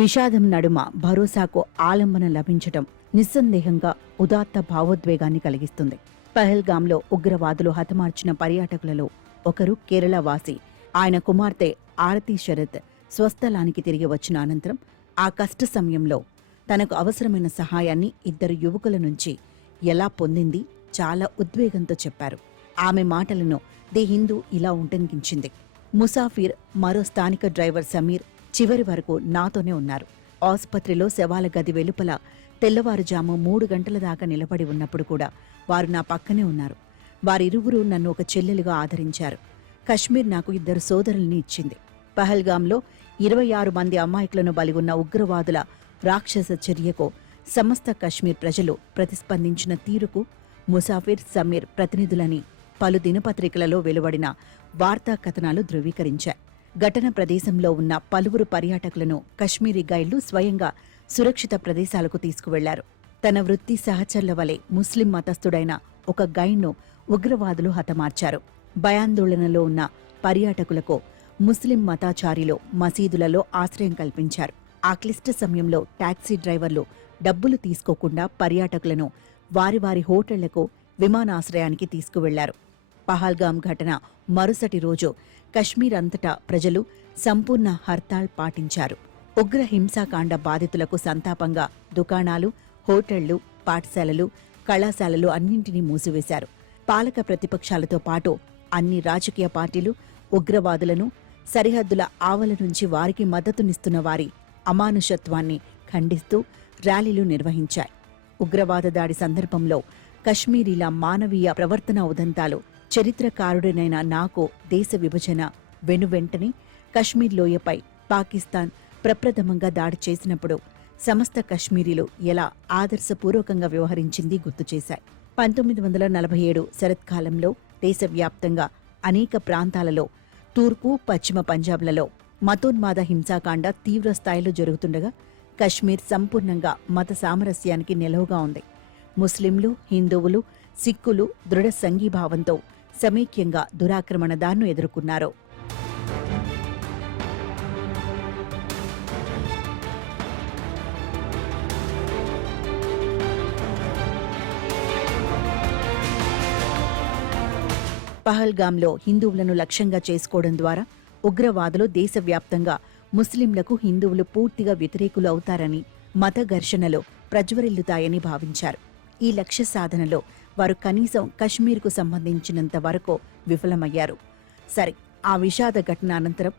విషాదం నడుమ భరోసాకు ఆలంబన లభించటం నిస్సందేహంగా ఉదాత్త భావోద్వేగాన్ని కలిగిస్తుంది. పహల్గాంలో ఉగ్రవాదులు హతమార్చిన పర్యాటకులలో ఒకరు కేరళ వాసి. ఆయన కుమార్తె ఆరతి శరత్ స్వస్థలానికి తిరిగి వచ్చిన అనంతరం ఆ కష్ట సమయంలో తనకు అవసరమైన సహాయాన్ని ఇద్దరు యువకుల నుంచి ఎలా పొందింది చాలా ఉద్వేగంతో చెప్పారు. ఆమె మాటలను ది హిందూ ఇలా ఉటంకించింది. ముసాఫిర్, మరో స్థానిక డ్రైవర్ సమీర్ చివరి వరకు నాతోనే ఉన్నారు. ఆసుపత్రిలో శవాల గది వెలుపల తెల్లవారుజాము 3 గంటల దాకా నిలబడి ఉన్నప్పుడు కూడా వారు నా పక్కనే ఉన్నారు. వారిరువురూ నన్ను ఒక చెల్లెలుగా ఆదరించారు. కశ్మీర్ నాకు 2 సోదరుల్ని ఇచ్చింది. పహల్గాంలో 26 మంది అమాయకులను బలిగొన్న ఉగ్రవాదుల రాక్షస చర్యకు సమస్త కశ్మీర్ ప్రజలు ప్రతిస్పందించిన తీరుకు ముసాఫిర్, సమీర్ ప్రతినిధులని పలు దినపత్రికలలో వెలువడిన వార్తా కథనాలు ధృవీకరించాయి. ఘటన ప్రదేశంలో ఉన్న పలువురు పర్యాటకులను కశ్మీరీ గైడ్లు స్వయంగా సురక్షిత ప్రదేశాలకు తీసుకువెళ్లారు. తన వృత్తి సహచరుల వలె ముస్లిం మతస్థుడైన ఒక గైడ్ను ఉగ్రవాదులు హతమార్చారు. భయాందోళనలో ఉన్న పర్యాటకులకు ముస్లిం మతాచారిలో మసీదులలో ఆశ్రయం కల్పించారు. ఆ క్లిష్ట సమయంలో టాక్సీ డ్రైవర్లు డబ్బులు తీసుకోకుండా పర్యాటకులను వారి వారి హోటళ్లకు, విమానాశ్రయానికి తీసుకువెళ్లారు. పహల్గాం ఘటన మరుసటి రోజు కశ్మీర్ అంతటా ప్రజలు సంపూర్ణ హర్తాళ్ పాటించారు. ఉగ్ర హింసాకాండ బాధితులకు సంతాపంగా దుకాణాలు, హోటళ్లు, పాఠశాలలు, కళాశాలలు అన్నింటినీ మూసివేశారు. పాలక ప్రతిపక్షాలతో పాటు అన్ని రాజకీయ పార్టీలు ఉగ్రవాదులను, సరిహద్దుల ఆవల నుంచి వారికి మద్దతునిస్తున్న వారి అమానుషత్వాన్ని ఖండిస్తూ ర్యాలీలు నిర్వహించాయి. ఉగ్రవాద దాడి సందర్భంలో కశ్మీరీల మానవీయ ప్రవర్తన ఉదంతాలు చరిత్రకారుడినైన నాకు దేశ విభజన వెనువెంటనే కశ్మీర్ లోయపై పాకిస్తాన్ ప్రప్రథమంగా దాడి చేసినప్పుడు సమస్త కశ్మీరీలు ఎలా ఆదర్శపూర్వకంగా వ్యవహరించింది గుర్తుచేశాయి. 1947 శరత్కాలంలో దేశవ్యాప్తంగా అనేక ప్రాంతాలలో తూర్పు, పశ్చిమ పంజాబ్లలో మతోన్మాద హింసాకాండ తీవ్ర స్థాయిలో జరుగుతుండగా కశ్మీర్ సంపూర్ణంగా మత సామరస్యానికి నెలవుగా ఉంది. ముస్లింలు, హిందువులు, సిక్కులు దృఢ సంఘీభావంతో సమైక్యంగా దురాక్రమణ దాడిని ఎదుర్కొన్నారు. పహల్గాంలో హిందువులను లక్ష్యంగా చేసుకోవడం ద్వారా ఉగ్రవాదులు దేశవ్యాప్తంగా ముస్లింలకు హిందువులు పూర్తిగా వ్యతిరేకులు అవుతారని, మత ఘర్షణలు ప్రజ్వరిల్లుతాయని భావించారు. ఈ లక్ష్య సాధనలో వారు కనీసం కశ్మీర్కు సంబంధించినంత వరకు విఫలమయ్యారు. సరే, ఆ విషాద ఘటన అనంతరం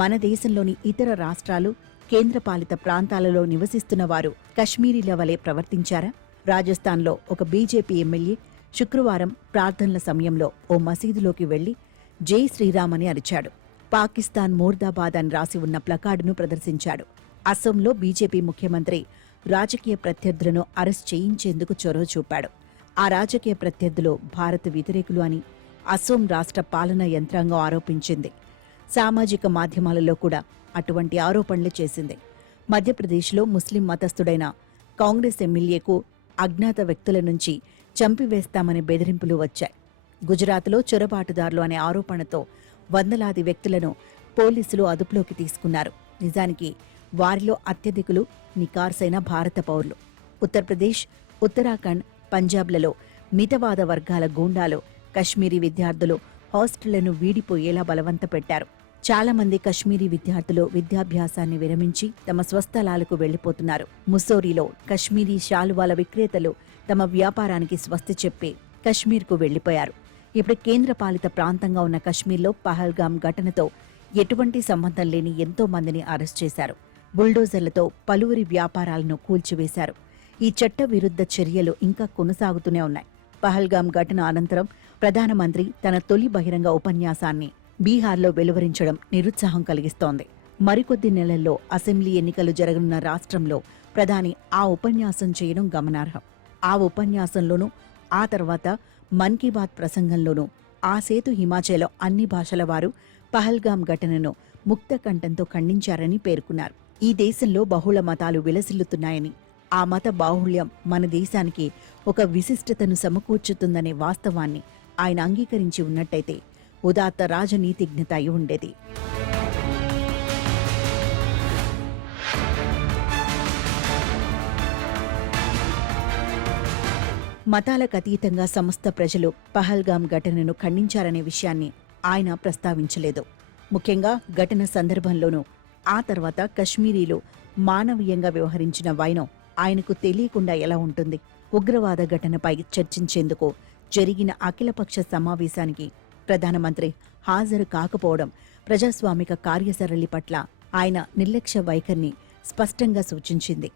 మన దేశంలోని ఇతర రాష్ట్రాలు, కేంద్రపాలిత ప్రాంతాలలో నివసిస్తున్న వారు కశ్మీరీల వలె ప్రవర్తించారా? రాజస్థాన్లో ఒక బీజేపీ ఎమ్మెల్యే శుక్రవారం ప్రార్థనల సమయంలో ఓ మసీదులోకి వెళ్లి జై శ్రీరామ్ అని అరిచాడు. పాకిస్తాన్ మోర్దాబాద్ అని రాసి ఉన్న ప్లకార్డును ప్రదర్శించాడు. అసోంలో బీజేపీ ముఖ్యమంత్రి రాజకీయ ప్రత్యర్థులను అరెస్ట్ చేయించేందుకు చొరవ చూపాడు. ఆ రాజకీయ ప్రత్యర్థులు భారత వ్యతిరేకులు అని అసోం రాష్ట్ర పాలనా యంత్రాంగం ఆరోపించింది. సామాజిక మాధ్యమాలలో కూడా అటువంటి ఆరోపణలు చేసింది. మధ్యప్రదేశ్లో ముస్లిం మతస్థుడైన కాంగ్రెస్ ఎమ్మెల్యేకు అజ్ఞాత వ్యక్తుల నుంచి చంపివేస్తామనే బెదిరింపులు వచ్చాయి. గుజరాత్లో చొరబాటుదారులు అనే ఆరోపణతో వందలాది వ్యక్తులను పోలీసులు అదుపులోకి తీసుకున్నారు. నిజానికి వారిలో అత్యధికులు నికార్సైన భారత పౌరులు. ఉత్తరప్రదేశ్, ఉత్తరాఖండ్, పంజాబ్లలో మితవాద వర్గాల గూండాలు కశ్మీరీ విద్యార్థులు హాస్టళ్లను వీడిపోయేలా బలవంత పెట్టారు. చాలా మంది కశ్మీరీ విద్యార్థులు విద్యాభ్యాసాన్ని విరమించి తమ స్వస్థలాలకు వెళ్లిపోతున్నారు. ముస్సోరీలో కశ్మీరీ శాలువాల విక్రేతలు తమ వ్యాపారానికి స్వస్తి చెప్పి కశ్మీర్కు వెళ్లిపోయారు. ఇప్పుడు కేంద్రపాలిత ప్రాంతంగా ఉన్న కశ్మీర్లో పహల్గాం ఘటనతో ఎటువంటి సంబంధం లేని ఎంతో మందిని అరెస్ట్ చేశారు. బుల్డోజర్లతో పలువురి వ్యాపారాలను కూల్చివేశారు. ఈ చట్ట విరుద్ధ చర్యలు ఇంకా కొనసాగుతూనే ఉన్నాయి. పహల్గాం ఘటన అనంతరం ప్రధానమంత్రి తన తొలి బహిరంగ ఉపన్యాసాన్ని బీహార్లో వెలువరించడం నిరుత్సాహం కలిగిస్తోంది. మరికొద్ది నెలల్లో అసెంబ్లీ ఎన్నికలు జరగనున్న రాష్ట్రంలో ప్రధాని ఆ ఉపన్యాసం చేయడం గమనార్హం. ఆ ఉపన్యాసంలోనూ, ఆ తర్వాత మన్ కీ బాత్ ప్రసంగంలోనూ ఆ సేతు హిమాచల్లో అన్ని భాషల వారు పహల్గాం ఘటనను ముక్త కంఠంతో ఖండించారని పేర్కొన్నారు. ఈ దేశంలో బహుళ మతాలు విలసిల్లుతున్నాయని, ఆ మత బాహుళ్యం మన దేశానికి ఒక విశిష్టతను సమకూర్చుతుందనే వాస్తవాన్ని ఆయన అంగీకరించి ఉన్నట్టయితే ఉదాత్త రాజనీతిజ్ఞత అయి ఉండేది. మతాలకు అతీతంగా సమస్త ప్రజలు పహల్గామ్ ఘటనను ఖండించారనే విషయాన్ని ఆయన ప్రస్తావించలేదు. ముఖ్యంగా ఘటన సందర్భంలోనూ ఆ తర్వాత కశ్మీరీలు మానవీయంగా వ్యవహరించిన వైనం ఆయనకు తెలియకుండా ఎలా ఉంటుంది? ఉగ్రవాద ఘటనపై చర్చించేందుకు జరిగిన అఖిలపక్ష సమావేశానికి ప్రధానమంత్రి హాజరు కాకపోవడం ప్రజాస్వామిక కార్యసరళి పట్ల ఆయన నిర్లక్ష్య వైఖరిని స్పష్టంగా సూచించింది.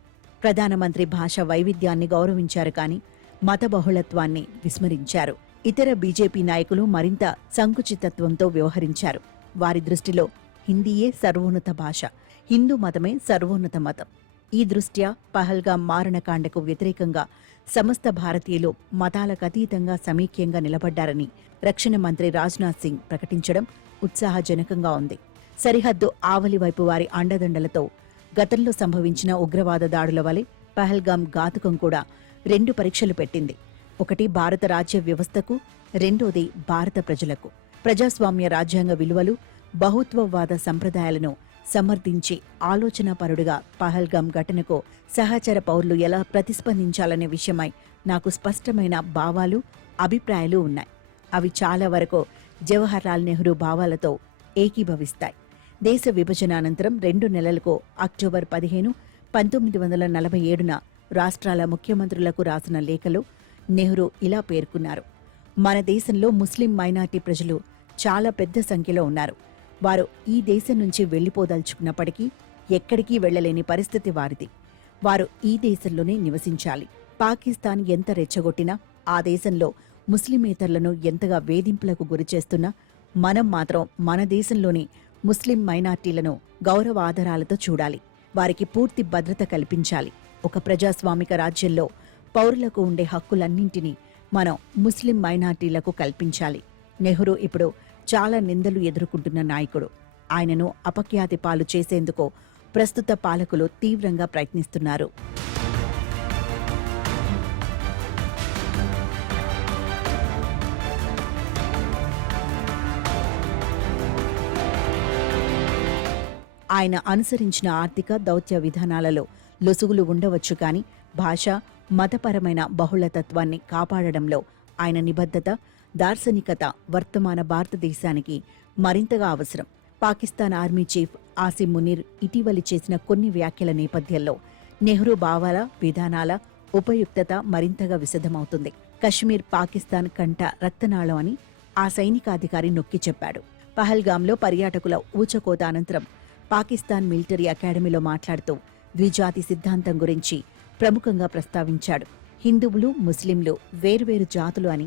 ప్రధానమంత్రి భాష వైవిధ్యాన్ని గౌరవించారు కానీ మత బహుళత్వాన్ని విస్మరించారు. ఇతర బీజేపీ నాయకులు మరింత సంకుచితత్వంతో వ్యవహరించారు. వారి దృష్టిలో హిందీయే సర్వోన్నత భాష, హిందూ మతమే సర్వోన్నత మతం. ఈ దృష్ట్యా పహల్గామ్ మారణకాండకు వ్యతిరేకంగా సమస్త భారతీయులు మతాలకు అతీతంగా సమైక్యంగా నిలబడ్డారని రక్షణ మంత్రి రాజ్నాథ్ సింగ్ ప్రకటించడం ఉత్సాహజనకంగా ఉంది. సరిహద్దు ఆవలి వైపు వారి అండదండలతో గతంలో సంభవించిన ఉగ్రవాద దాడుల వలె పహల్గామ్ ఘాతుకం కూడా 2 పరీక్షలు పెట్టింది. ఒకటి భారత రాజ్య వ్యవస్థకు, రెండోది భారత ప్రజలకు. ప్రజాస్వామ్య రాజ్యాంగ విలువలు, బహుత్వవాద సంప్రదాయాలను సమర్థించి ఆలోచనాపరుడుగా పహల్గామ్ ఘటనకు సహచర పౌరులు ఎలా ప్రతిస్పందించాలనే విషయమై నాకు స్పష్టమైన భావాలు, అభిప్రాయాలు ఉన్నాయి. అవి చాలా వరకు జవహర్లాల్ నెహ్రూ భావాలతో ఏకీభవిస్తాయి. దేశ విభజన అనంతరం 2 నెలలకు అక్టోబర్ 15, 1947న రాష్ట్రాల ముఖ్యమంత్రులకు రాసిన లేఖలో నెహ్రూ ఇలా పేర్కొన్నారు: మన దేశంలో ముస్లిం మైనార్టీ ప్రజలు చాలా పెద్ద సంఖ్యలో ఉన్నారు. వారు ఈ దేశం నుంచి వెళ్లిపోదలుచుకున్నప్పటికీ ఎక్కడికి వెళ్లలేని పరిస్థితి వారిది. వారు ఈ దేశంలోనే నివసించాలి. పాకిస్తాన్ ఎంత రెచ్చగొట్టినా, ఆ దేశంలో ముస్లిమేతరులను ఎంతగా వేధింపులకు గురిచేస్తున్నా మనం మాత్రం మన దేశంలోని ముస్లిం మైనార్టీలను గౌరవాదరాలతో చూడాలి. వారికి పూర్తి భద్రత కల్పించాలి. ఒక ప్రజాస్వామిక రాజ్యంలో పౌరులకు ఉండే హక్కులన్నింటినీ మనం ముస్లిం మైనార్టీలకు కల్పించాలి. నెహ్రూ ఇప్పుడు చాలా నిందలు ఎదుర్కొంటున్న నాయకుడు. ఆయనను అపఖ్యాతి పాలు చేసేందుకు ప్రస్తుత పాలకులు తీవ్రంగా ప్రయత్నిస్తున్నారు. ఆయన అనుసరించిన ఆర్థిక దౌత్య విధానాలలో లొసుగులు ఉండవచ్చు కానీ భాష, మతపరమైన బహుళతత్వాన్ని కాపాడడంలో ఆయన నిబద్ధత, దార్శనికత వర్తమాన భారతదేశానికి మరింతగా అవసరం. పాకిస్తాన్ ఆర్మీ చీఫ్ ఆసిమ్ మునీర్ ఇటీవలి చేసిన కొన్ని వ్యాఖ్యల నేపథ్యంలో నెహ్రూ భావాల, విధానాల ఉపయుక్తత మరింతగా విశదమవుతుంది. కశ్మీర్ పాకిస్తాన్ కంట రక్తనాళం అని ఆ సైనికాధికారి నొక్కి చెప్పాడు. పహల్గాంలో పర్యాటకుల ఊచకోత అనంతరం పాకిస్తాన్ మిలిటరీ అకాడమీలో మాట్లాడుతూ ద్విజాతి సిద్ధాంతం గురించి ప్రముఖంగా ప్రస్తావించాడు. హిందువులు, ముస్లింలు వేర్వేరు జాతులు అని,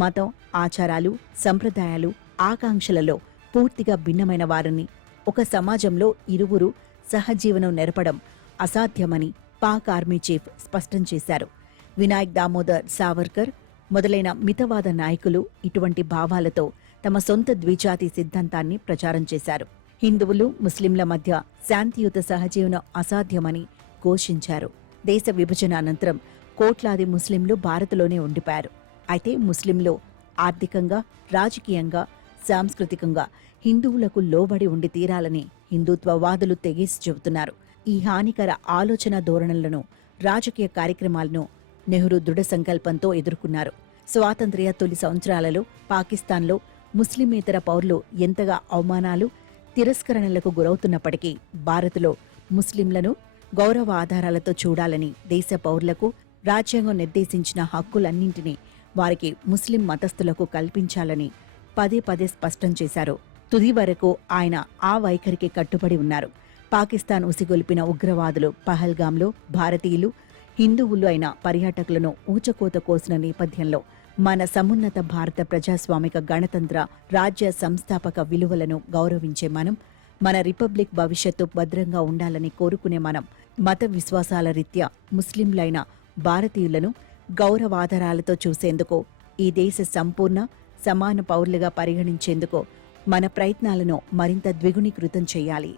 మతం, ఆచారాలు, సంప్రదాయాలు, ఆకాంక్షలలో పూర్తిగా భిన్నమైన వారని, ఒక సమాజంలో ఇరువురు సహజీవనం నెరపడం అసాధ్యమని పాక్ ఆర్మీ చీఫ్ స్పష్టం చేశారు. వినాయక్ దామోదర్ సావర్కర్ మొదలైన మితవాద నాయకులు ఇటువంటి భావాలతో తమ సొంత ద్విజాతి సిద్ధాంతాన్ని ప్రచారం చేశారు. హిందువులు, ముస్లింల మధ్య శాంతియుత సహజీవనం అసాధ్యమని ఘోషించారు. దేశ విభజన అనంతరం కోట్లాది ముస్లింలు భారత్లోనే ఉండిపోయారు. అయితే ముస్లింలు ఆర్థికంగా, రాజకీయంగా, సాంస్కృతికంగా హిందువులకు లోబడి ఉండి తీరాలని హిందుత్వవాదులు తెగేసి చెబుతున్నారు. ఈ హానికర ఆలోచన ధోరణులను, రాజకీయ కార్యక్రమాలను నెహ్రూ దృఢ సంకల్పంతో ఎదుర్కొన్నారు. స్వాతంత్ర్య తొలి సంవత్సరాలలో పాకిస్తాన్లో ముస్లిమేతర పౌరులు ఎంతగా అవమానాలు, తిరస్కరణలకు గురవుతున్నప్పటికీ భారత్లో ముస్లింలను గౌరవ ఆధారాలతో చూడాలని, దేశ పౌరులకు రాజ్యాంగం నిర్దేశించిన హక్కులన్నింటినీ వారికి ముస్లిం మతస్థులకు కల్పించాలని పదే పదే స్పష్టం చేశారు. తుది వరకు ఆయన ఆ వైఖరికి కట్టుబడి ఉన్నారు. పాకిస్తాన్ ఉసిగొల్పిన ఉగ్రవాదులు పహల్గాంలో భారతీయులు, హిందువులు అయిన పర్యాటకులను ఊచకోత కోసిన నేపథ్యంలో మన సమున్నత భారత ప్రజాస్వామిక గణతంత్ర రాజ్య సంస్థాపక విలువలను గౌరవించే మనం, మన రిపబ్లిక్ భవిష్యత్తు భద్రంగా ఉండాలని కోరుకునే మనం, మత విశ్వాసాల రీత్యా ముస్లింలైన భారతీయులను గౌరవాదరాలతో చూసేందుకు, ఈ దేశ సంపూర్ణ సమాన పౌరులుగా పరిగణించేందుకు మన ప్రయత్నాలను మరింత ద్విగుణీకృతం చేయాలి.